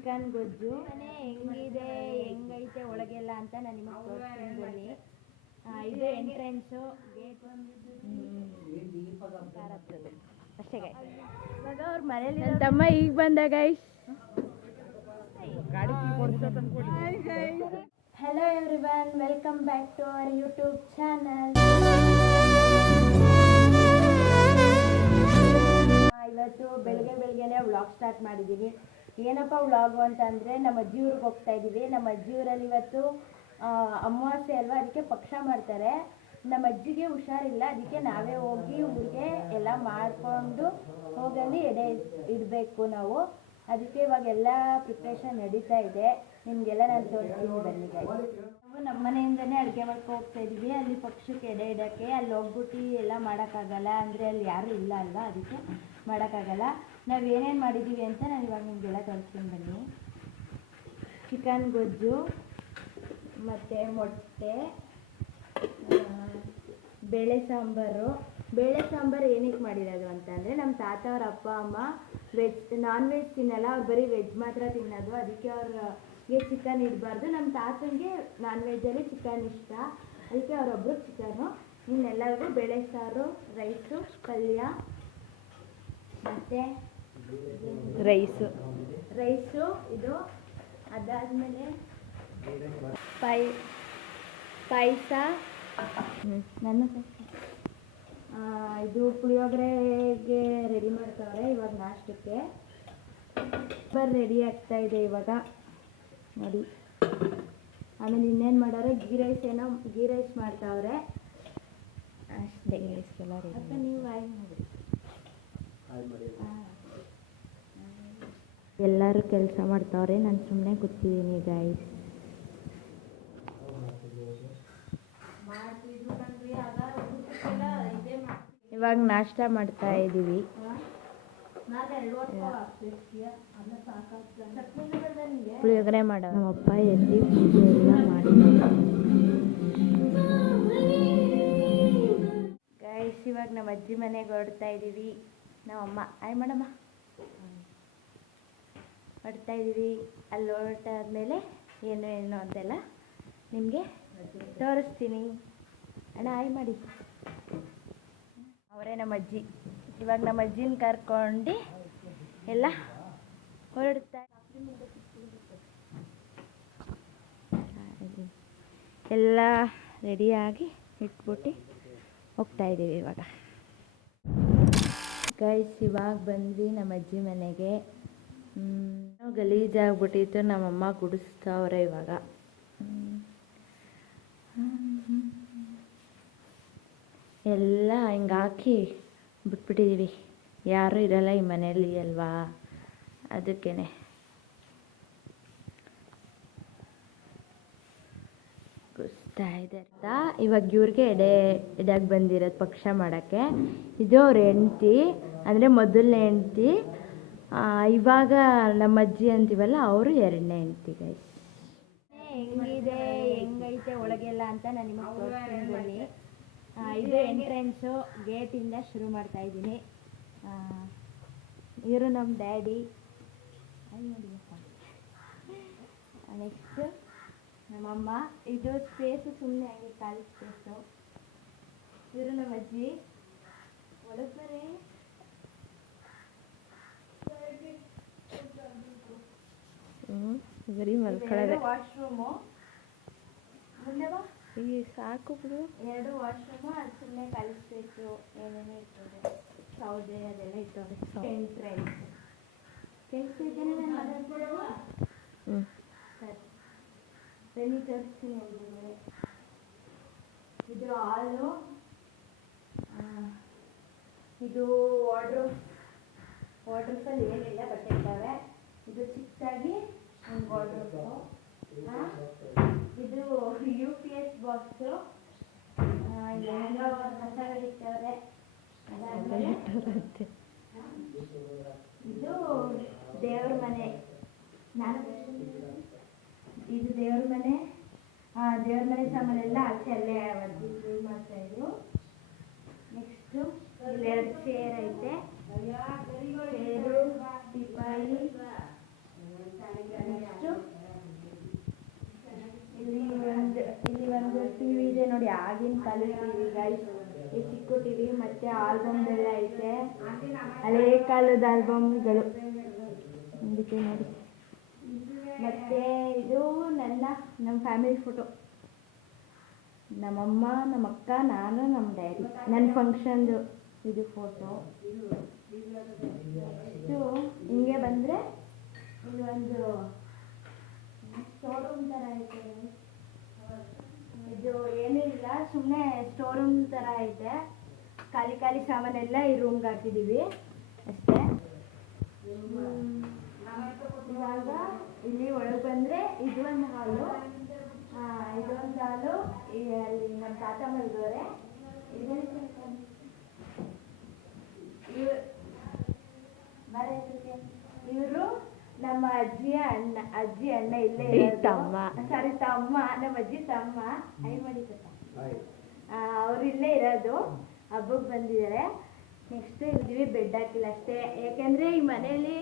Chicken ಗೊಜ್ಜು ಮನೆ ಹೆಂಗಿದೆ ಹೆಂಗೈತೆ ಒಳಗೆಲ್ಲ ಅಂತ ನಾನು ನಿಮಗೆ ತೋರಿಸ್ತೀನಿ ಬನ್ನಿ. ಇದು ಎಂಟ್ರೆನ್ಸು ಗೇಟ್ ಅಷ್ಟೇ ಗೈಸ್. ಇವಾಗ ಅವ್ರ ಮನೇಲಿ ನನ್ನ ತಮ್ಮ ಈಗ ಬಂದ guys. Hello everyone, welcome back to our YouTube channel. ಇವತ್ತು ಬೆಳಗ್ಗೆನೆ ವ್ಲಾಗ್ ಸ್ಟಾರ್ಟ್ ಮಾಡಿದ್ದೀವಿ. ಏನಪ್ಪ ವ್ಲಾಗು ಅಂತಂದರೆ ನಮ್ಮ ಅಜ್ಜಿ ಊರಿಗೆ ಹೋಗ್ತಾ ಇದ್ದೀವಿ. ನಮ್ಮ ಅಜ್ಜಿ ಊರಲ್ಲಿ ಇವತ್ತು ಅಮಾವಾಸ್ಯೆ ಅಲ್ವಾ, ಅದಕ್ಕೆ ಪಕ್ಷ ಮಾಡ್ತಾರೆ. ನಮ್ಮ ಅಜ್ಜಿಗೆ ಹುಷಾರಿಲ್ಲ, ಅದಕ್ಕೆ ನಾವೇ ಹೋಗಿ ಊರಿಗೆ ಎಲ್ಲ ಮಾಡಿಕೊಂಡು ಹೋಗಲ್ಲಿ ಎಡೆ ಇಡಬೇಕು ನಾವು. ಅದಕ್ಕೆ ಇವಾಗೆಲ್ಲ ಪ್ರಿಪ್ರೇಷನ್ ನಡೀತಾ ಇದೆ. ನಿಮಗೆಲ್ಲ ನಾನು ತೋರಿಸ್ತೀನಿ ಬನ್ನಿ ಗೈಸ್. ನಾವು ನಮ್ಮ ಮನೆಯಿಂದನೇ ಅಡುಗೆ ಮಾಡ್ಕೊ ಹೋಗ್ತಾ ಇದ್ದೀವಿ. ಅಲ್ಲಿ ಪಕ್ಷಕ್ಕೆ ಎಡೆ ಇಡೋಕ್ಕೆ ಅಲ್ಲಿ ಹೋಗ್ಬಿಟ್ಟು ಎಲ್ಲ ಮಾಡೋಕ್ಕಾಗಲ್ಲ, ಅಂದರೆ ಅಲ್ಲಿ ಯಾರೂ ಇಲ್ಲ ಅಲ್ವಾ, ಅದಕ್ಕೆ ಮಾಡೋಕ್ಕಾಗಲ್ಲ. ನಾವು ಏನೇನು ಮಾಡಿದ್ದೀವಿ ಅಂತ ನಾನು ಇವಾಗ ನಿಮಗೆಲ್ಲ ತೋರಿಸ್ತೀನಿ ಬನ್ನಿ. ಚಿಕನ್ ಗೊಜ್ಜು ಮತ್ತು ಮೊಟ್ಟೆ, ಬೇಳೆ ಸಾಂಬಾರು. ಬೇಳೆ ಸಾಂಬಾರು ಏನಕ್ಕೆ ಮಾಡಿರೋದು ಅಂತಂದರೆ ನಮ್ಮ ತಾತ ಅವ್ರ ಅಪ್ಪ ಅಮ್ಮ ನಾನ್ ವೆಜ್ ತಿನ್ನಲ್ಲ, ಅವ್ರು ಬರೀ ವೆಜ್ ಮಾತ್ರ ತಿನ್ನೋದು. ಅದಕ್ಕೆ ಅವ್ರಿಗೆ ಚಿಕನ್ ಇಡಬಾರ್ದು. ನಮ್ಮ ತಾತನಿಗೆ ನಾನ್ ವೆಜ್ಜಲ್ಲಿ ಚಿಕನ್ ಇಷ್ಟ, ಅದಕ್ಕೆ ಅವರೊಬ್ಬರು ಚಿಕನ್ನು. ಇನ್ನೆಲ್ಲರಿಗೂ ಬೇಳೆ ಸಾರು, ರೈಸು, ಪಲ್ಯ ಮತ್ತು ರೈಸು ಇದು. ಅದಾದಮೇಲೆ ಪಾಯಸ, ನನ್ನ ಇದು ಪುಳಿಯೋಗರೆಗೆ ರೆಡಿ ಮಾಡ್ತಾವ್ರೆ ಇವಾಗ ನಾಷ್ಟಕ್ಕೆ. ರೆಡಿ ಆಗ್ತಾ ಇದೆ ಇವಾಗ ನೋಡಿ. ಆಮೇಲೆ ಇನ್ನೇನು ಮಾಡೋರೆ, ಗೀ ರೈಸ್ ಮಾಡ್ತಾವ್ರೆ ಅಷ್ಟೇ. ಅಕ್ಕ ನೀವು ಆಯ್ ಮಾಡಿ. ಎಲ್ಲರೂ ಕೆಲಸ ಮಾಡ್ತಾವ್ರೆ, ನಾನು ಸುಮ್ಮನೆ ಕೂತಿದ್ದೀನಿ ಗೈಸ್. ಇವಾಗ ನಾಷ್ಟ ಮಾಡ್ತಾ ಇದ್ದೀವಿ. ಪುಳಿಯೋಗರೆ ಮಾಡೋ ನಮ್ಮಪ್ಪ ಎಲ್ಲಿ ಪೂಜೆ ಎಲ್ಲ ಮಾಡಿ ಗೈಸ್. ಇವಾಗ ನಮ್ಮ ಅಜ್ಜಿ ಮನೆಗೆ ಹೊರಡ್ತಾ ಇದ್ದೀವಿ. ನಮ್ಮಮ್ಮ ಆಯ್ ಮಾಡಮ್ಮ ಹೊರಡ್ತಾ ಇದ್ದೀವಿ. ಅಲ್ಲಿ ಹೊರಟಾದ್ಮೇಲೆ ಏನು ಅಂತೆಲ್ಲ ನಿಮಗೆ ತೋರಿಸ್ತೀನಿ. ಅಣ್ಣ ಆಯ್ ಮಾಡಿ. ಅವರೇ ನಮ್ಮ ಅಜ್ಜಿ. ಇವಾಗ ನಮ್ಮ ಅಜ್ಜಿನ ಕರ್ಕೊಂಡು ಎಲ್ಲ ಹೊರಡ್ತಾ ಎಲ್ಲ ರೆಡಿಯಾಗಿ ಇಟ್ಬಿಟ್ಟು ಹೋಗ್ತಾ ಇದ್ದೀವಿ ಇವಾಗ ಗೈಸ್. ಇವಾಗ ಬಂದ್ವಿ ನಮ್ಮ ಅಜ್ಜಿ ಮನೆಗೆ. ಗಲೀಜಾಗ್ಬಿಟ್ಟಿತ್ತು, ನಮ್ಮಮ್ಮ ಗುಡಿಸ್ತಾವ್ರೆ ಇವಾಗ. ಎಲ್ಲ ಹಿಂಗೆ ಹಾಕಿ ಬಿಟ್ಬಿಟ್ಟಿದ್ದೀವಿ, ಯಾರೂ ಇರಲ್ಲ ಈ ಮನೆಯಲ್ಲಿ ಅಲ್ವಾ, ಅದಕ್ಕೇ. ಗುಡಿಸ್ತಾ ಇದೆ. ಇವಾಗ ಇವ್ರಿಗೆ ಎಡೆಯಾಗಿ ಬಂದಿರೋದು ಪಕ್ಷ ಮಾಡೋಕ್ಕೆ. ಇದು ಅವ್ರ ಹೆಂಡ್ತಿ, ಅಂದರೆ ಮೊದಲನೇ ಹೆಂಡ್ತಿ. ಇವಾಗ ನಮ್ಮ ಅಜ್ಜಿ ಅಂತೀವಲ್ಲ, ಅವರು ಎರಡನೇ ಹೆಂಡ್ತಿ ಗೈಸ್. ಹೆಂಗಿದೆ ಹೆಂಗೈತೆ ಒಳಗೆಲ್ಲ ಅಂತ ನಾನು ನಿಮಗೆ ತೋರಿಸ್ತೀನಿ ಬನ್ನಿ. ಇದು ಎಂಟ್ರೆನ್ಸು, ಗೇಟಿಂದ ಶುರು ಮಾಡ್ತಾ ಇದ್ದೀನಿ. ಇವರು ನಮ್ಮ ಡ್ಯಾಡಿ. ನೆಕ್ಸ್ಟು ನಮ್ಮಮ್ಮ. ಇದು ಸ್ಪೇಸು ಸುಮ್ಮನೆ ಹಂಗೆ ಖಾಲಿ ಸ್ಪೇಸು. ಇವರು ನಮ್ಮ ಅಜ್ಜಿ. ಒಳಗೆ ಬರ್ರಿ. ಬರೀ ಮಲ್ಕೊಳ್ಳೋದೆ. ವಾಶ್ರೂಮು ಮುಂದೆ ಬಾ. ಈ ಸಾಕು ಬಿಡು. 2 ವಾಶ್ರೂಮು, ಅದು ಸುಮ್ಮನೆ ಖಾಲಿ ಸ್ಪೇಸು, ಏನೇನೋ ಇರ್ತದೆ, ಸೌದೆ ಅದೆಲ್ಲ ಇರ್ತದೆ. ಎಂಟ್ರೆನ್ಸ್ ಕೆಲ್ಸಿದ್ದೇನೆ ನಾನು ಮಾತಾಡ್ಬೋದು. ಸರಿ ಬನ್ನಿ ತೋರಿಸ್ತೀನಿ ಎಲ್ರಿಗೂ. ಇದು ಹಾಲು, ಇದು ವಾರ್ಡ್ರೋಬಲ್ಲಿ ಏನಿಲ್ಲ, ಬಟ್ಟೆ ಇದ್ದಾವೆ. ಇದು ಚಿಕ್ಕದಾಗಿ ಒಂದು ವಾರ್ಡ್ರೋಬು. ಇದು UPS ಬಾಕ್ಸು. ಏನೋ ಕಸಗಳಿಟ್ಟವ್ರೆ. ಇದು ದೇವ್ರ ಮನೆ. ಇದು ದೇವ್ರ ಮನೆ. ದೇವ್ರ ಮನೆ ಸಾಮಾನೆಲ್ಲ ಆಚೆ ಅಲ್ಲೇ ಯೂಸ್ ಮಾಡ್ತಾಯಿದ್ರು. ನೆಕ್ಸ್ಟು ಇಲ್ಲಿ 2 ಚೇರ್ ಐತೆ. ಚೇರು, ಟಿಪಾಯಿ, ಆಗಿನ ಕಾಲದ ಟಿವಿ ಗೈಸ್, ಈ ಚಿಕ್ಕ ಟಿವಿ ಮತ್ತೆ ಆಲ್ಬಮ್ದೆಲ್ಲ ಐತೆ, ಹಳೇ ಕಾಲದ ಆಲ್ಬಮ್ಗಳು ಅದಕ್ಕೆ ನೋಡಿ. ಮತ್ತೆ ಇದು ನಮ್ಮ ಫ್ಯಾಮಿಲಿ ಫೋಟೋ, ನಮ್ಮಮ್ಮ, ನಮ್ಮ ಅಕ್ಕ, ನಾನು, ನಮ್ಮ ಡ್ಯಾಡಿ, ನನ್ನ ಫಂಕ್ಷನ್ದು ಇದು ಫೋಟೋ. ಇದು ಹಿಂಗೆ ಬಂದರೆ ಇದು ಒಂದು ಸ್ಟೋರ್ ರೂಮ್ ಥರ ಐತೆ. ಇದು ಏನೂ ಇಲ್ಲ, ಸುಮ್ಮನೆ ಸ್ಟೋರ್ ರೂಮ್ ಥರ ಐತೆ. ಖಾಲಿ ಖಾಲಿ ಸಾಮಾನೆಲ್ಲ ಈ ರೂಮ್ಗೆ ಹಾಕಿದ್ದೀವಿ ಅಷ್ಟೇ. ಇವಾಗ ಇಲ್ಲಿ ಒಳಗೆ ಬಂದರೆ ಇದೊಂದು ಹಾಲು, ಇದೊಂದು ಹಾಲು. ಅಲ್ಲಿ ನಮ್ಮ ತಾತ ಮಲ್ಗೋರೆ. ಇವರು ನಮ್ಮ ಅಜ್ಜಿ ಅಣ್ಣ ಇಲ್ಲೇ ತಮ್ಮ, ಸಾರಿ ತಮ್ಮ, ನಮ್ಮ ಅಜ್ಜಿ ತಮ್ಮ. ಅವ್ರು ಇಲ್ಲೇ ಇರೋದು, ಹಬ್ಬಕ್ಕೆ ಬಂದಿದ್ದಾರೆ. ನೆಕ್ಸ್ಟ್ ಇದ್ದೀವಿ, ಬೆಡ್ ಹಾಕಿಲ್ಲ ಅಷ್ಟೇ, ಯಾಕೆಂದರೆ ಈ ಮನೆಯಲ್ಲಿ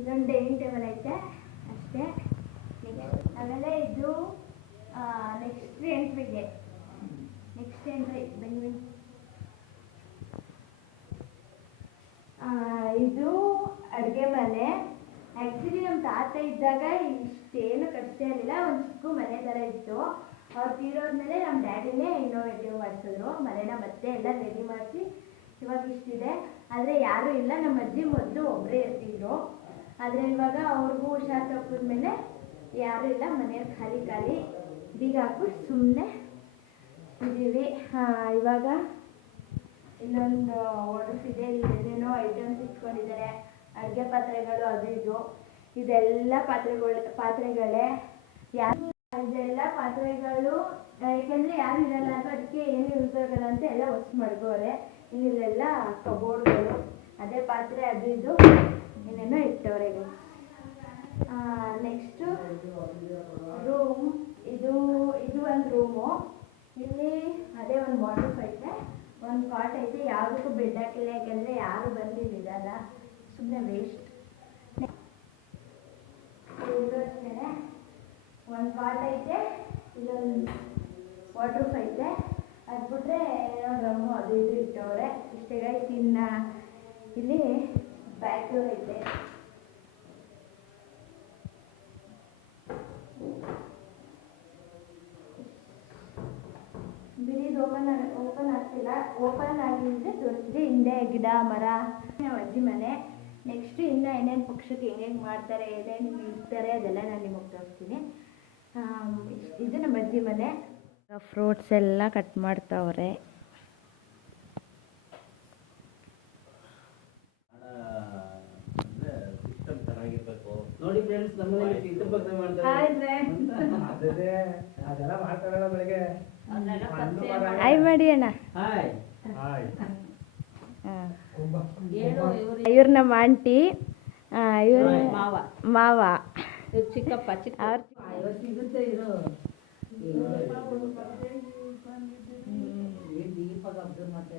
ಇದೊಂದು ಡೈನಿಂಗ್ ಟೇಬಲ್ ಐತೆ ಅಷ್ಟೇ. ಆಮೇಲೆ ಇದು ನೆಕ್ಸ್ಟ್ ಎಂಟ್ರಿ ಬನ್ನಿ. ಇದು ಅಡುಗೆ ಮನೆ. ಆ್ಯಕ್ಚುಲಿ ನಮ್ಮ ತಾತ ಇದ್ದಾಗ ಇಷ್ಟೇನು ಕಟ್ತಾ ಇರಲಿಲ್ಲ, ಒಂದು ಚಿಕ್ಕ ಮನೆ ಥರ ಇತ್ತು. ಅವ್ರು ತೀರೋದ್ಮೇಲೆ ನಮ್ಮ ಡ್ಯಾಡಿನೇ ಇನ್ನೋವೇಟಿವ್ ಮಾಡಿಸಿದ್ರು ಮನೇನ, ಮತ್ತೆ ಎಲ್ಲ ರೆಡಿ ಮಾಡಿಸಿ ಇವಾಗ ಇಷ್ಟಿದೆ. ಆದರೆ ಯಾರೂ ಇಲ್ಲ, ನಮ್ಮ ಅಜ್ಜಿ ಮೊದಲು ಒಬ್ಬರೇ ಇರ್ತಿದ್ರು. ಆದರೆ ಇವಾಗ ಅವ್ರಿಗೂ ಹುಷಾರು ತಪ್ಪಿದ್ಮೇಲೆ ಯಾರೂ ಇಲ್ಲ, ಮನೆಯಲ್ಲಿ ಖಾಲಿ ಖಾಲಿ ಬೀಗ ಹಾಕ್ಬಿಟ್ಟು ಸುಮ್ಮನೆ ಇದ್ದೀವಿ. ಇವಾಗ ಇಲ್ಲೊಂದು ಓಡರ್ಸ್ ಇದೆ, ಇಲ್ಲೇನೇನೋ ಐಟಮ್ಸ್ ಇಟ್ಕೊಂಡಿದ್ದಾರೆ, ಅಡುಗೆ ಪಾತ್ರೆಗಳು, ಅದು ಇದೆಲ್ಲ ಪಾತ್ರೆಗಳೇ. ಇದೆಲ್ಲ ಪಾತ್ರೆಗಳು ಯಾಕೆಂದರೆ ಯಾರು ಇರಲ್ಲ ಅಂತ, ಅದಕ್ಕೆ ಏನು ಯೂಸ್ ಆಗಲ್ಲ ಅಂತ ಎಲ್ಲ ಹೊಸ ಮಡ್ಗೋರೆ. ಇನ್ನಿಲ್ಲೆಲ್ಲ ಕಬೋರ್ಡ್ಗಳು, ಅದೇ ಪಾತ್ರೆ ಅದು ಇದು ಏನೇನೋ ಇಟ್ಟವ್ರೆ. ನೆಕ್ಸ್ಟು ರೂಮ್, ಇದು ಒಂದು ರೂಮು. ಇಲ್ಲಿ ಅದೇ ಒಂದು ವಾರ್ಡ್ರೋಬ್ ಐತೆ, ಒಂದು ಕಾಟ್ ಐತೆ. ಯಾವುದಕ್ಕೂ ಬೆಡ್ ಹಾಕಿಲ್ಲ, ಯಾಕೆಂದರೆ ಯಾರು ಬಂದಿರಲ್ಲ, ಸುಮ್ಮನೆ ವೇಸ್ಟ್. ಇದು ಅಷ್ಟೇ, ಒಂದು ಕಾಟ್ ಐತೆ, ಇಲ್ಲೊಂದು ವಾರ್ಡ್ರೋಬ್ ಐತೆ. ಅದು ಬಿಟ್ರೆ ಏನೋ ಡ್ರಮ್ಮು ಅದು ಇದು ಇಟ್ಟವ್ರೆ ಇಷ್ಟೇ ಗೈಸ್. ಇನ್ನು ಇಲ್ಲಿ ಬ್ಯಾಕ್ ಡೋರ್ ಐತೆ. ಬಿರಿದು ಓಪನ್ ಆಗ್ತಿಲ್ಲ, ಓಪನ್ ಆಗಿದ್ರೆ ತೋರಿಸಿದೆ. ಹಿಂದೆ ಗಿಡ ಮರ, ನಮ್ಮ ಅಜ್ಜಿ ಮನೆ. ನೆಕ್ಸ್ಟ್ ಇನ್ನು ಏನೇನು ಪಕ್ಷಕ್ಕೆ ಹೆಂಗೆ ಮಾಡ್ತಾರೆ, ಏನೇನು ಇಡ್ತಾರೆ, ಅದೆಲ್ಲ ನಾನು ನಿಮಗೆ ತೋರಿಸ್ತೀನಿ. ಇದು ನಮ್ಮ ಅಜ್ಜಿ ಮನೆ. ಫ್ರೂಟ್ಸ್ ಎಲ್ಲ ಕಟ್ ಮಾಡ್ತಾವ್ರೆ. ನೋಡಿ ಫ್ರೆಂಡ್ಸ್, ನಮ್ಮಲ್ಲಿ ಇದ್ರ ಬಗ್ಗೆ ಮಾಡ್ತಾರೆ. ಹಾಯ್ ಮಾಡಿ ಅಣ್ಣ. ಹಾಯ್. ಇವ್ರು ನಮ್ಮ ಆಂಟಿ, ಇವ್ರು ಮಾವ, ಚಿಕ್ಕಪ್ಪ. ಅವ್ರು ಸಿಗುತ್ತೆ ಇರೋ ಮತ್ತೆ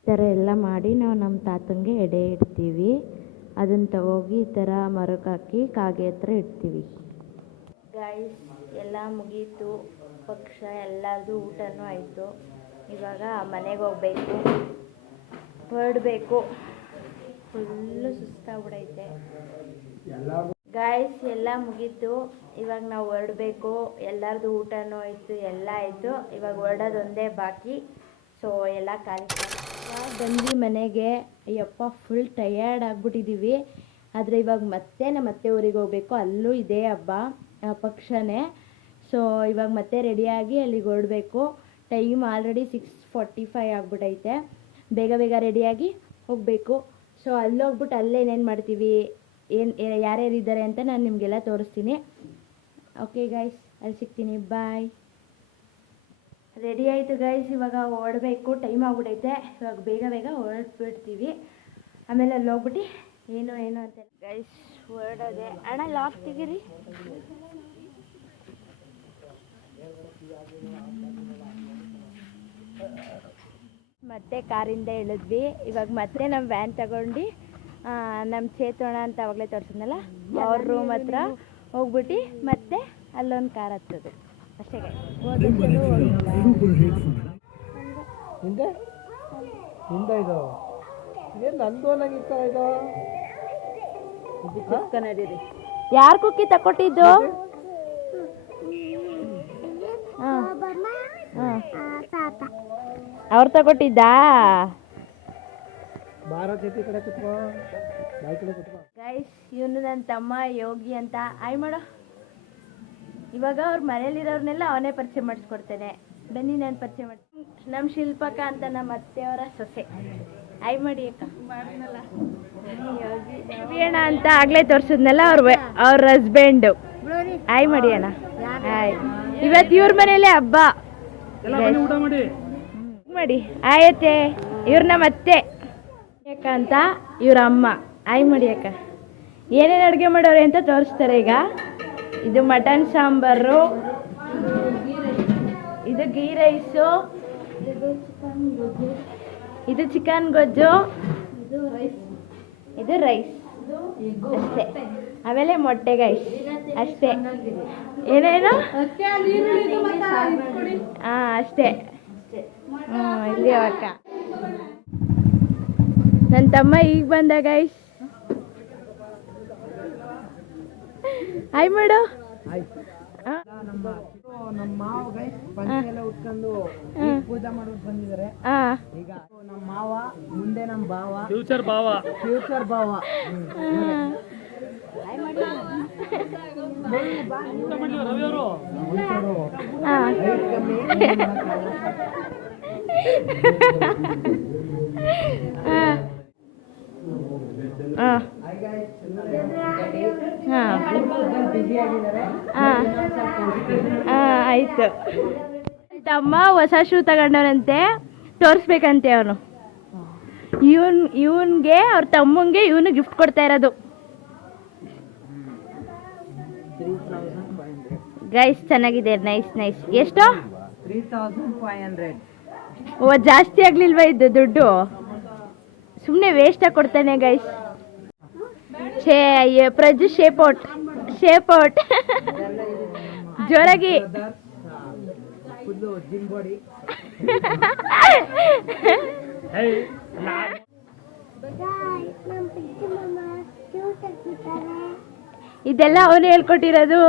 ಈ ಥರ ಎಲ್ಲ ಮಾಡಿ ನಾವು ನಮ್ಮ ತಾತಂಗೆ ಎಡೆ ಇಡ್ತೀವಿ. ಅದನ್ನು ತಗೋಗಿ ಈ ಥರ ಮರಕ್ಕೆ ಹಾಕಿ ಕಾಗೆ ಹತ್ರ ಇಡ್ತೀವಿ. ಗೈಸ್ ಎಲ್ಲ ಮುಗೀತು, ಪಕ್ಷ ಎಲ್ಲರದು ಊಟನೂ ಆಯಿತು. ಇವಾಗ ಮನೆಗೆ ಹೋಗ್ಬೇಕು, ಹೊರಡಬೇಕು. ಫುಲ್ಲು ಸುಸ್ತಾಗ್ಬಿಡೈತೆ ಗೈಸ್. ಎಲ್ಲ ಮುಗೀತು, ಇವಾಗ ನಾವು ಹೊರಡಬೇಕು. ಎಲ್ಲರದು ಊಟನೂ ಆಯಿತು, ಎಲ್ಲ ಆಯಿತು. ಇವಾಗ ಹೊರಡೋದೊಂದೇ ಬಾಕಿ. ಸೊ ಎಲ್ಲ ಖಾಲಿ ಬಂದು ಮನೆಗೆ. ಅಯ್ಯಪ್ಪ ಫುಲ್ ಟಯರ್ಡ್ ಆಗಿಬಿಟ್ಟಿದ್ದೀವಿ. ಆದರೆ ಇವಾಗ ಮತ್ತೆ ನಮ್ಮ ಅತ್ತೆ ಊರಿಗೆ ಹೋಗಬೇಕು, ಅಲ್ಲೂ ಇದೇ ಹಬ್ಬ ಪಕ್ಷನೇ. ಸೊ ಇವಾಗ ಮತ್ತೆ ರೆಡಿಯಾಗಿ ಅಲ್ಲಿಗೆ ಹೊರಡಬೇಕು. Time already 6:45 ಆಗಿಬಿಟ್ಟೈತೆ. ಬೇಗ ಬೇಗ ರೆಡಿಯಾಗಿ ಹೋಗಬೇಕು. ಸೊ ಅಲ್ಲಿ ಹೋಗ್ಬಿಟ್ಟು ಅಲ್ಲೇನೇನು ಮಾಡ್ತೀವಿ, ಯಾರ್ಯಾರು ಇದ್ದಾರೆ ಅಂತ ನಾನು ನಿಮಗೆಲ್ಲ ತೋರಿಸ್ತೀನಿ. ಓಕೆ ಗೈಸ್, ಅಲ್ಲಿ ಸಿಗ್ತೀನಿ, ಬಾಯ್. ರೆಡಿ ಆಯಿತು ಗೈಸ್, ಇವಾಗ ಹೊರಡಬೇಕು. ಟೈಮ್ ಆಗ್ಬಿಟ್ಟೈತೆ, ಇವಾಗ ಬೇಗ ಬೇಗ ಹೊರಡ್ಬಿಡ್ತೀವಿ. ಆಮೇಲೆ ಅಲ್ಲಿ ಹೋಗ್ಬಿಟ್ಟು ಏನು ಅಂತ ಗೈಸ್ ಹೊರಡೋದೆ. ಅಣ್ಣ ಲಾಕ್ ತೆಗೀರಿ. ಮತ್ತೆ ಕಾರಿಂದ ಇಳಿದ್ವಿ. ಇವಾಗ ಮತ್ತೆ ನಾವು ವ್ಯಾನ್ ತಗೊಂಡು ನಮ್ಮ ಚೇತೋಣ ಅಂತ ಅವಾಗಲೇ ತೋರಿಸಿದ್ನಲ್ಲ ಅವ್ರ ರೂಮ್ ಹತ್ರ ಹೋಗ್ಬಿಟ್ಟು ಮತ್ತೆ ಅಲ್ಲೊಂದು ಕಾರ್ ಹತ್ತದು ಅಷ್ಟೇ. ಹಿಂದೆ ಹಿಂದೆ ಇದು ಏನು ನಂದು ಅನ್ನಂಗಿತ್ತ ಇದು ನಡೀರಿ. ಯಾರು ಕುಕ್ಕಿ ತಕೊಟ್ಟಿದ್ದು? ಅವ್ರು ತಗೊಟ್ಟಿದ್ದಾ? ಗೈಸ್, ಇವನು ನನ್ನ ತಮ್ಮ ಯೋಗಿ ಅಂತ. ಆಯ್ ಮಾಡೋ. ಇವಾಗ ಅವ್ರ ಮನೇಲಿರೋರ್ನೆಲ್ಲ ಅವನೇ ಪರಿಚಯ ಮಾಡಿಸ್ಕೊಡ್ತೇನೆ. ಬನ್ನಿ, ನಾನು ಪರಿಚಯ ಮಾಡ್ತೀನಿ. ನಮ್ಮ ಶಿಲ್ಪಕ ಅಂತ ನಮ್ಮ ಅತ್ತೆಯವರ ಸೊಸೆ. ಆಯ್ ಮಾಡಿ ಅಕ್ಕ. ಯೋಗಿ ಅಂತ ಆಗ್ಲೇ ತೋರಿಸಿದ್ನಲ್ಲ ಅವ್ರ ಹಸ್ಬೆಂಡು. ಆಯ್ ಮಾಡಿ ಅಣ್ಣ. ಆಯ್. ಇವತ್ತು ಇವ್ರ ಮನೇಲೆ ಹಬ್ಬ ಮಾಡಿ. ಆಯತ್ತೆ. ಇವ್ರ ನಮ್ಮ ಅತ್ತೆ ಅಕ್ಕ ಅಂತ ಇವ್ರ ಅಮ್ಮ. ಆಯ್ ಮಾಡಿ ಅಕ್ಕ. ಏನೇನು ಅಡುಗೆ ಮಾಡೋರೆ ಅಂತ ತೋರಿಸ್ತಾರೆ ಈಗ. ಇದು ಮಟನ್ ಸಾಂಬಾರು, ಇದು ಗೀ ರೈಸು, ಇದು ಚಿಕನ್ ಗೊಜ್ಜು, ಇದು ರೈಸ್ ಅಷ್ಟೇ. ಆಮೇಲೆ ಮೊಟ್ಟೆ ಗೈಸ್ ಅಷ್ಟೇ. ಏನೇನು? ಹಾಂ ಅಷ್ಟೇ. ಇಲ್ಲಿ ಅಕ್ಕ. ನನ್ನ ತಮ್ಮ ಈಗ ಬಂದ ಗೈಸ್. ಆಯ್ ಮಾಡು. ನಮ್ಮ ಮಾವ ಗೈಸ್ ಎಲ್ಲ ಉಟ್ಕೊಂಡು ಪೂಜೆ ಮಾಡೋದು ಬಂದಿದ್ದಾರೆ. ಈಗ ನಮ್ಮ ಮಾವ ಮುಂದೆ ನಮ್ಮ ಭಾವ, ಫ್ಯೂಚರ್ ಭಾವ. ಆಯ್ತು. ತಮ್ಮ ಹೊಸ ಶೂ ತಗೊಂಡವನಂತೆ, ತೋರಿಸ್ಬೇಕಂತೆ ಅವನು. ಇವನ್ಗೆ ಅವ್ರ ತಮ್ಮಂಗೆ ಇವನು ಗಿಫ್ಟ್ ಕೊಡ್ತಾ ಇರೋದು. ಗೈಸ್ ಚೆನ್ನಾಗಿದೆ. ನೈಸ್. ಎಷ್ಟು? 3500. ಓ, ಜಾಸ್ತಿ ಆಗ್ಲಿಲ್ವಾ ಇದು ದುಡ್ಡು? ಸುಮ್ಮನೆ ವೇಸ್ಟಾಗಿ ಕೊಡ್ತಾನೆ ಗೈಸ್. ಪ್ರಜು ಶೇಪ್ ಔಟ್ ಜೋರಾಗಿ. ಇದೆಲ್ಲ ಅವನು ಹೇಳ್ಕೊಟ್ಟಿರೋದು.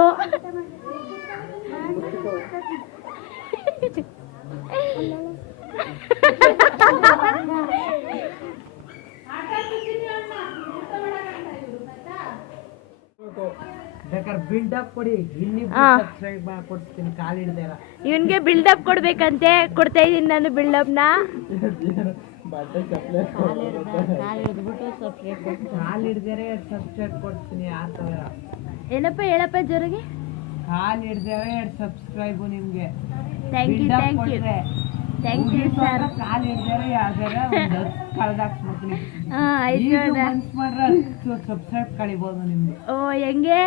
ಬಿಲ್ಡಪ್ ಕೊಡಿ, ಕೊಡ್ತೀನಿ. ಕಾಲ್ ಹಿಡ್ದೇರ ಇವನ್ಗೆ ಬಿಲ್ಡಪ್ ಕೊಡ್ಬೇಕಂತೆ. ಕೊಡ್ತಾ ಇದೀನಿ ನಾನು ಬಿಲ್ಡಪ್ನ. ಕಾಲ್ ಹಿಡ್ದೇರೆ ಸಬ್ಸ್ಕ್ರೈಬ್ ಕೊಡ್ತೀನಿ. ಹೇಳಪ್ಪ ಜೋರಾಗಿ. ಕಾಲ್ ಹಿಡ್ದೇರೆ ಸಬ್ಸ್ಕ್ರೈಬ್ ನಿಮ್ಗೆ. Thank you sir. ಕಾಲ್ ಹಿಡ್ದೇರೆ ಯಾವ್ದಾರ ಕಳ್ದಾಕ್ಸ್ಬಿಡ್ತೀನಿ. ಸಬ್ಸ್ಕ್ರೈಬ್ ಕಳಿಬೋದು ನಿಮ್ಗೆ. ಓ, ಹೆಂಗೆ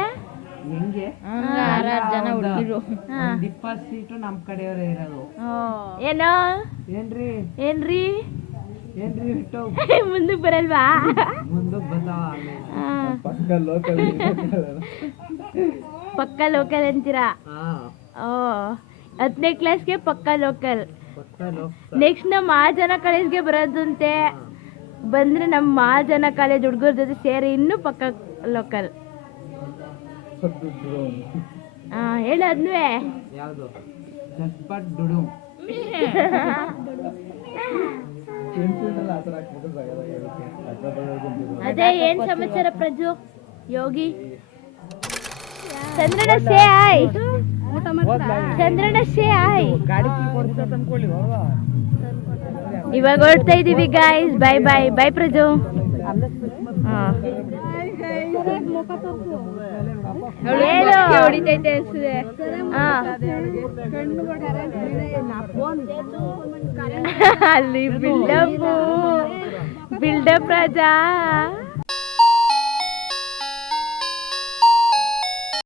20 ಸೀಟು ನಮ್ ಕಡೆಯವರೇ ಇರೋದು. ಏನೋ ಏನ್ರಿ ಬಿಟ್ಟು ಮುಂದಕ್ಕೆ ಬರಲ್ವಾ? ಮುಂದಕ್ಕೆ ಬರ್ತಾವ. ಪಕ್ಕ ಲೋಕಲ್ ಅಂತೀರಾ? ಓ, 10ನೇ ಕ್ಲಾಸ್ಗೆ ಪಕ್ಕ ಲೋಕಲ್. ನೆಕ್ಸ್ಟ್ ನಮ್ಮ ಮಹಾಜನ ಕಾಲೇಜ್ಗೆ ಬರೋದಂತೆ. ಬಂದ್ರೆ ನಮ್ಮ ಮಹಾಜನ ಕಾಲೇಜ್ ಹುಡುಗರ ಜೊತೆ ಸೇರಿ ಇನ್ನೂ ಪಕ್ಕ ಲೋಕಲ್. ಹೇಳು ಅದ್ನೂ. ಯಾವುದು? ಚಟ್ಪಟ್ ಡುಡು. ಅದೇ ಏನ್ ಸಮಾಚಾರ ಪ್ರಜು? ಯೋಗಿ ಚಂದ್ರನ ಸೇ ಆಯ್. ಚಂದ್ರನ ಸೇ ಆಯ್. ಇವಾಗ ಹೊರಡ್ತಾ ಇದೀವಿ ಗಾಯ್ಸ್. ಬೈ ಪ್ರಜು. ಹೊಡಿತೈತೆ ಅನ್ಸುತ್ತೆ. ಅಲ್ಲಿ ಬಿಲ್ಡಪ್ ರಾಜಾ.